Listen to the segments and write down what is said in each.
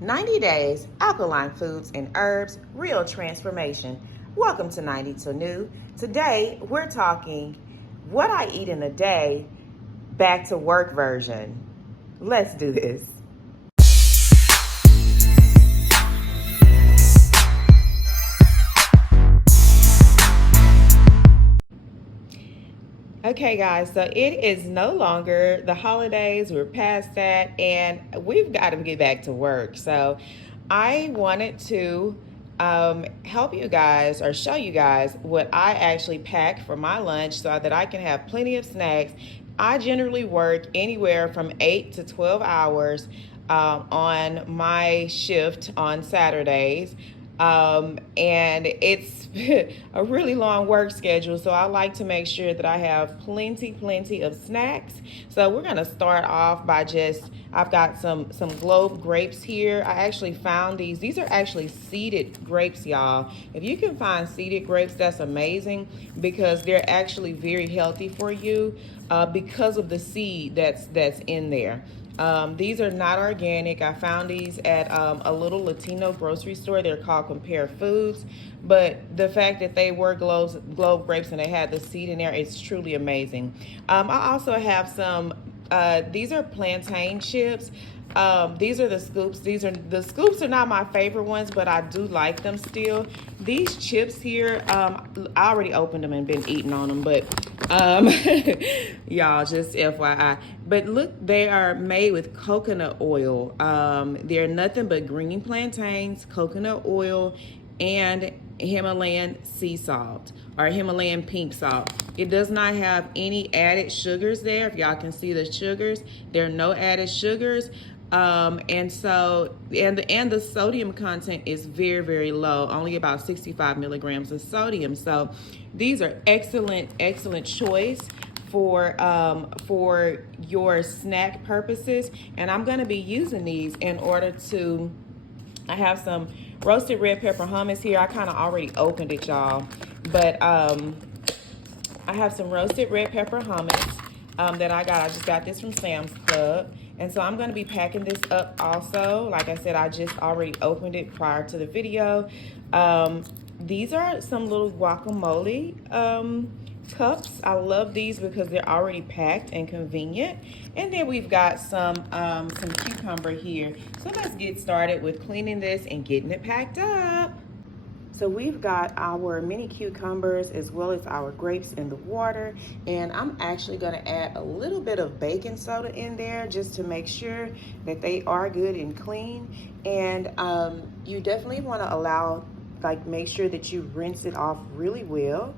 90 Days, Alkaline Foods and Herbs, Real Transformation. Welcome to 90 to New. Today, we're talking what I eat in a day, back to work version. Let's do this. Okay, guys, so it is no longer the holidays. We're past that, and we've got to get back to work. So I wanted to help you guys or show you guys what I actually pack for my lunch so that I can have plenty of snacks. I generally work anywhere from 8 to 12 hours on my shift on Saturdays. And it's a really long work schedule, so I like to make sure that I have plenty of snacks. So we're gonna start off by I've got some Globe grapes here. I actually found these are actually seeded grapes, y'all. If you can find seeded grapes, that's amazing, because they're actually very healthy for you because of the seed that's in there. These are not organic. I found these at a little Latino grocery store. They're called Compare Foods. But the fact that they were Globe grapes and they had the seed in there, it's truly amazing. I also have some, these are plantain chips. These are the scoops. The scoops are not my favorite ones, but I do like them still. These chips here, I already opened them and been eating on them, but y'all, just FYI. But look, they are made with coconut oil. They're nothing but green plantains, coconut oil, and Himalayan sea salt or Himalayan pink salt. It does not have any added sugars there. If y'all can see the sugars, there are no added sugars. And the sodium content is very low, only about 65 milligrams of sodium. So these are excellent choice for your snack purposes. And I'm going to be using these in order to, I have some roasted red pepper hummus here. I kind of already opened it, y'all, but I have some roasted red pepper hummus that I just got this from Sam's Club. And so I'm going to be packing this up also. Like I said, I just already opened it prior to the video. These are some little guacamole cups. I love these because they're already packed and convenient. And then we've got some cucumber here. So let's get started with cleaning this and getting it packed up. So we've got our mini cucumbers as well as our grapes in the water, and I'm actually going to add a little bit of baking soda in there just to make sure that they are good and clean. And you definitely want to make sure that you rinse it off really well,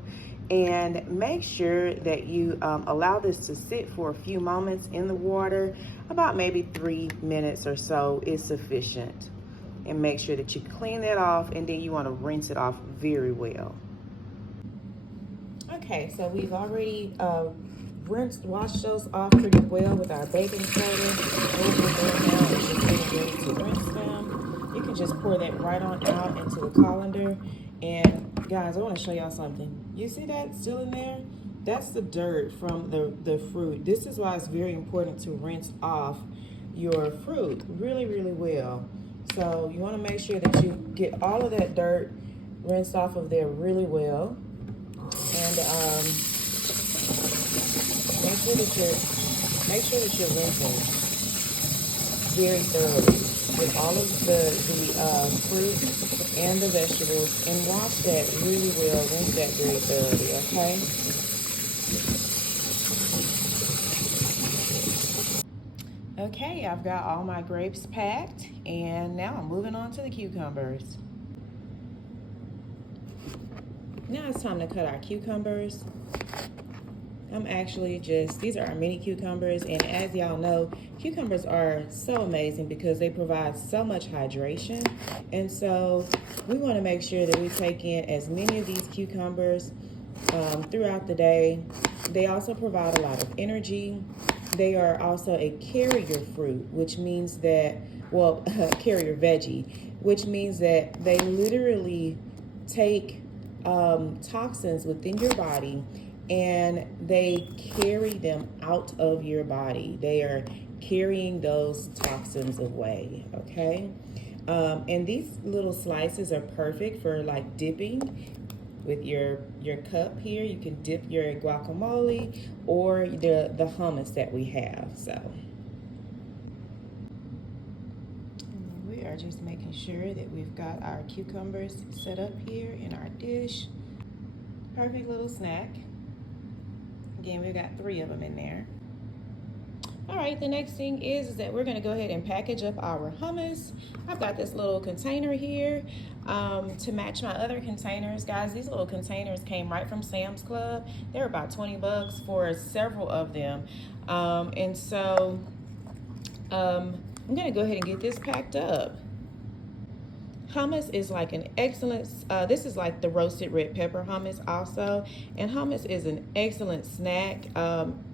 and make sure that you allow this to sit for a few moments in the water. About maybe 3 minutes or so is sufficient. And make sure that you clean that off, and then you want to rinse it off very well. Okay, so we've already washed those off pretty well with our baking soda. Over there now, it's just getting ready to rinse them. You can just pour that right on out into the colander. And guys, I want to show y'all something. You see that still in there? That's the dirt from the fruit. This is why it's very important to rinse off your fruit really well. So you want to make sure that you get all of that dirt rinsed off of there really well, and make sure that you're rinsing very thoroughly with all of the fruit and the vegetables, and wash that really well. Rinse that very thoroughly. Okay. Okay, I've got all my grapes packed, and now I'm moving on to the cucumbers. Now it's time to cut our cucumbers. I'm actually these are our mini cucumbers, and as y'all know, cucumbers are so amazing because they provide so much hydration. And so we want to make sure that we take in as many of these cucumbers throughout the day. They also provide a lot of energy. They are also a carrier fruit, which means that, carrier veggie, which means that they literally take toxins within your body and they carry them out of your body. They are carrying those toxins away, okay? And these little slices are perfect for like dipping with your cup here. You can dip your guacamole or the hummus that we have. So we are just making sure that we've got our cucumbers set up here in our dish. Perfect little snack. Again, we've got 3 of them in there. All right, the next thing is that we're gonna go ahead and package up our hummus. I've got this little container here to match my other containers. Guys, these little containers came right from Sam's Club. They're about 20 bucks for several of them. And so I'm gonna go ahead and get this packed up. Hummus is like an excellent, this is like the roasted red pepper hummus also. And hummus is an excellent snack.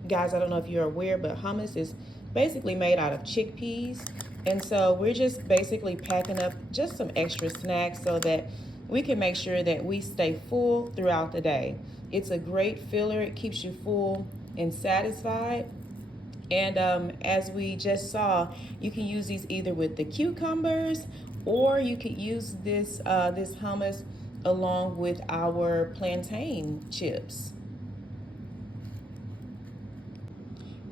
Guys, I don't know if you're aware, but hummus is basically made out of chickpeas. And so we're just basically packing up just some extra snacks so that we can make sure that we stay full throughout the day. It's a great filler. It keeps you full and satisfied. And as we just saw, you can use these either with the cucumbers, or you could use this this hummus along with our plantain chips.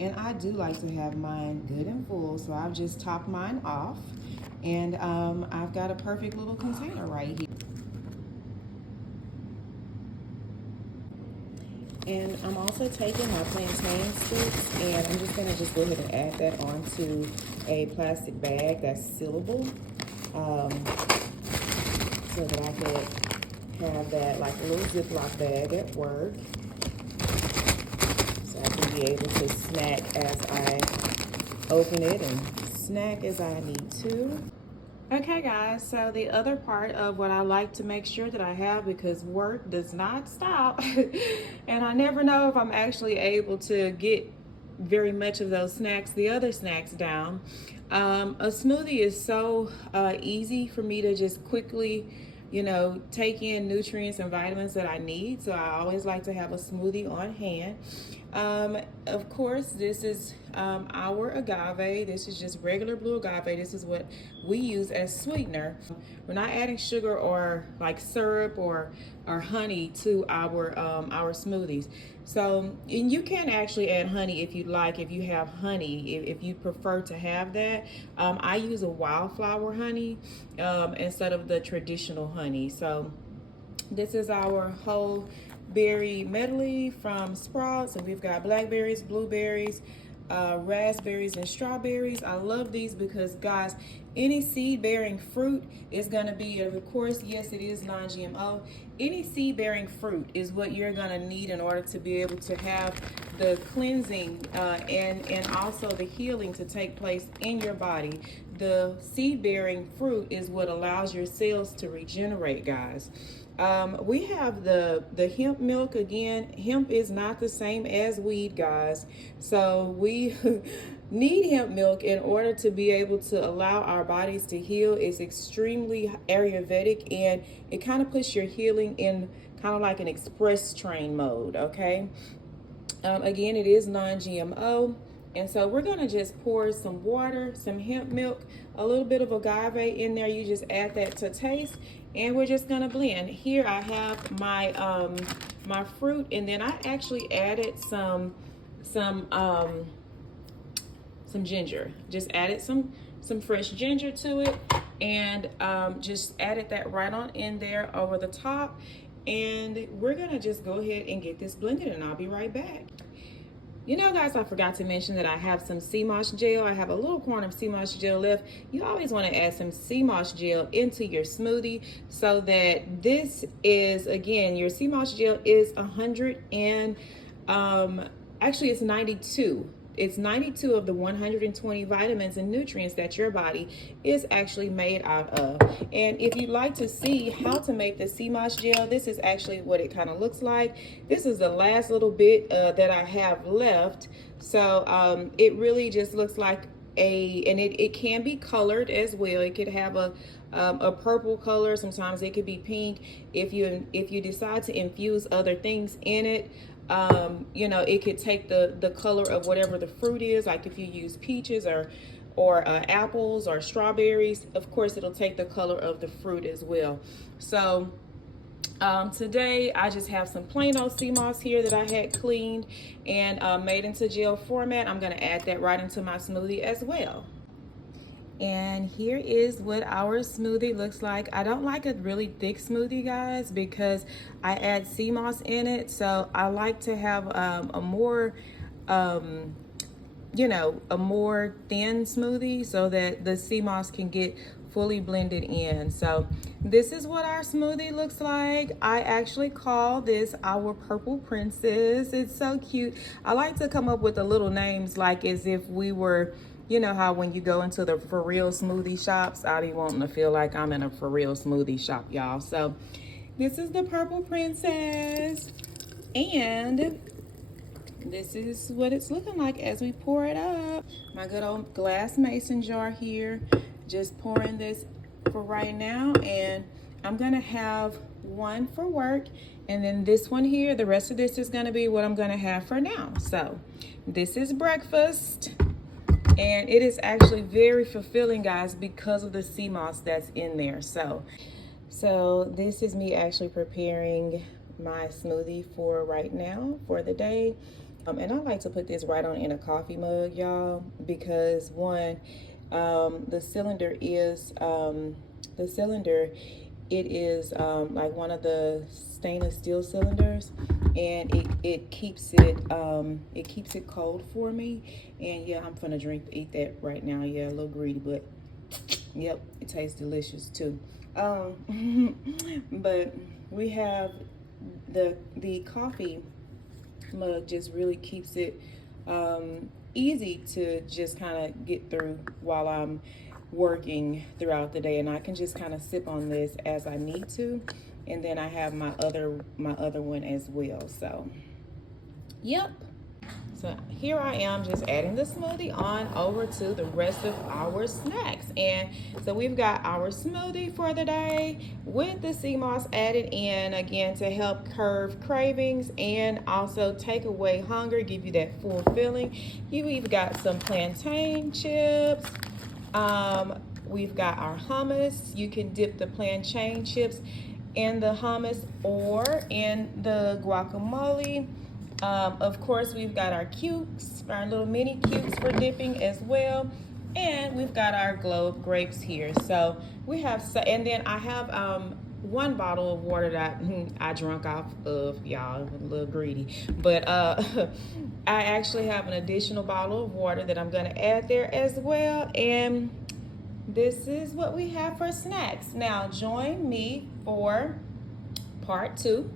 And I do like to have mine good and full, so I've just topped mine off. And I've got a perfect little container right here. And I'm also taking my plantain sticks, and I'm just gonna go ahead and add that onto a plastic bag that's sealable, so that I could have that like a little Ziploc bag at work, so I can be able to snack as I open it and snack as I need to. Okay guys, so the other part of what I like to make sure that I have, because work does not stop and I never know if I'm actually able to get very much of those snacks, the other snacks down. A smoothie is so easy for me to just quickly, you know, take in nutrients and vitamins that I need. So I always like to have a smoothie on hand. Of course, this is our agave. This is just regular blue agave. This is what we use as sweetener. We're not adding sugar or like syrup or honey to our smoothies. So, and you can actually add honey if you'd like, if you have honey, if you prefer to have that. I use a wildflower honey instead of the traditional honey. So this is our whole berry medley from Sprouts, and we've got blackberries, blueberries, raspberries, and strawberries. I love these because, guys, any seed-bearing fruit is going to be, of course, yes, it is non-GMO. Any seed-bearing fruit is what you're going to need in order to be able to have the cleansing and also the healing to take place in your body. The seed-bearing fruit is what allows your cells to regenerate, guys. We have the hemp milk. Again, hemp is not the same as weed, guys. So we need hemp milk in order to be able to allow our bodies to heal. It's extremely Ayurvedic, and it kind of puts your healing in kind of like an express train mode, okay? Again, it is non-GMO. And so we're gonna just pour some water, some hemp milk, a little bit of agave in there. You just add that to taste, and we're just gonna blend. Here I have my my fruit, and then I actually added some ginger. Just added some fresh ginger to it, and just added that right on in there over the top. And we're gonna just go ahead and get this blended, and I'll be right back. You know, guys, I forgot to mention that I have some sea moss gel. I have a little quantity of sea moss gel left. You always want to add some sea moss gel into your smoothie, so that this is, again, your sea moss gel is 100 and actually it's 92. It's 92 of the 120 vitamins and nutrients that your body is actually made out of. And if you'd like to see how to make the sea moss gel, this is actually what it kind of looks like. This is the last little bit that I have left. So it really just looks like and it can be colored as well. It could have a purple color. Sometimes it could be pink. If you decide to infuse other things in it, You know, it could take the color of whatever the fruit is. Like if you use peaches or apples or strawberries, of course it'll take the color of the fruit as well. So today I just have some plain old sea moss here that I had cleaned and made into gel format. I'm going to add that right into my smoothie as well. And here is what our smoothie looks like. I don't like a really thick smoothie, guys, because I add sea moss in it. So I like to have a more you know, a more thin smoothie so that the sea moss can get fully blended in. So this is what our smoothie looks like. I actually call this our purple princess. It's so cute. I like to come up with the little names like as if we were, you know how when you go into the for real smoothie shops, I be wanting to feel like I'm in a for real smoothie shop, y'all. So this is the purple princess, and this is what it's looking like as we pour it up. My good old glass mason jar here, just pouring this for right now, and I'm gonna have one for work, and then this one here, the rest of this is gonna be what I'm gonna have for now. So this is breakfast, and it is actually very fulfilling, guys, because of the sea moss that's in there. So this is me actually preparing my smoothie for right now for the day. And I like to put this right on in a coffee mug, y'all, because one, the cylinder it is like one of the stainless steel cylinders, and it keeps it cold for me. And yeah, I'm gonna eat that right now. Yeah, a little greedy, but yep, it tastes delicious too. But we have the coffee mug, just really keeps it easy to just kind of get through while I'm working throughout the day, and I can just kind of sip on this as I need to. And then I have my other one as well. So yep. So here I am just adding the smoothie on over to the rest of our snacks. And so we've got our smoothie for the day with the sea moss added in, again, to help curb cravings and also take away hunger, give you that full feeling. We've got some plantain chips. We've got our hummus. You can dip the plantain chips in the hummus or in the guacamole. Of course, we've got our cukes, our little mini cukes for dipping as well. And we've got our globe grapes here. So we have, and then I have one bottle of water that I drunk off of, y'all, a little greedy. But I actually have an additional bottle of water that I'm gonna add there as well. And this is what we have for snacks. Now join me for part 2.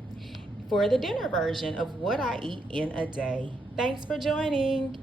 For the dinner version of what I eat in a day. Thanks for joining.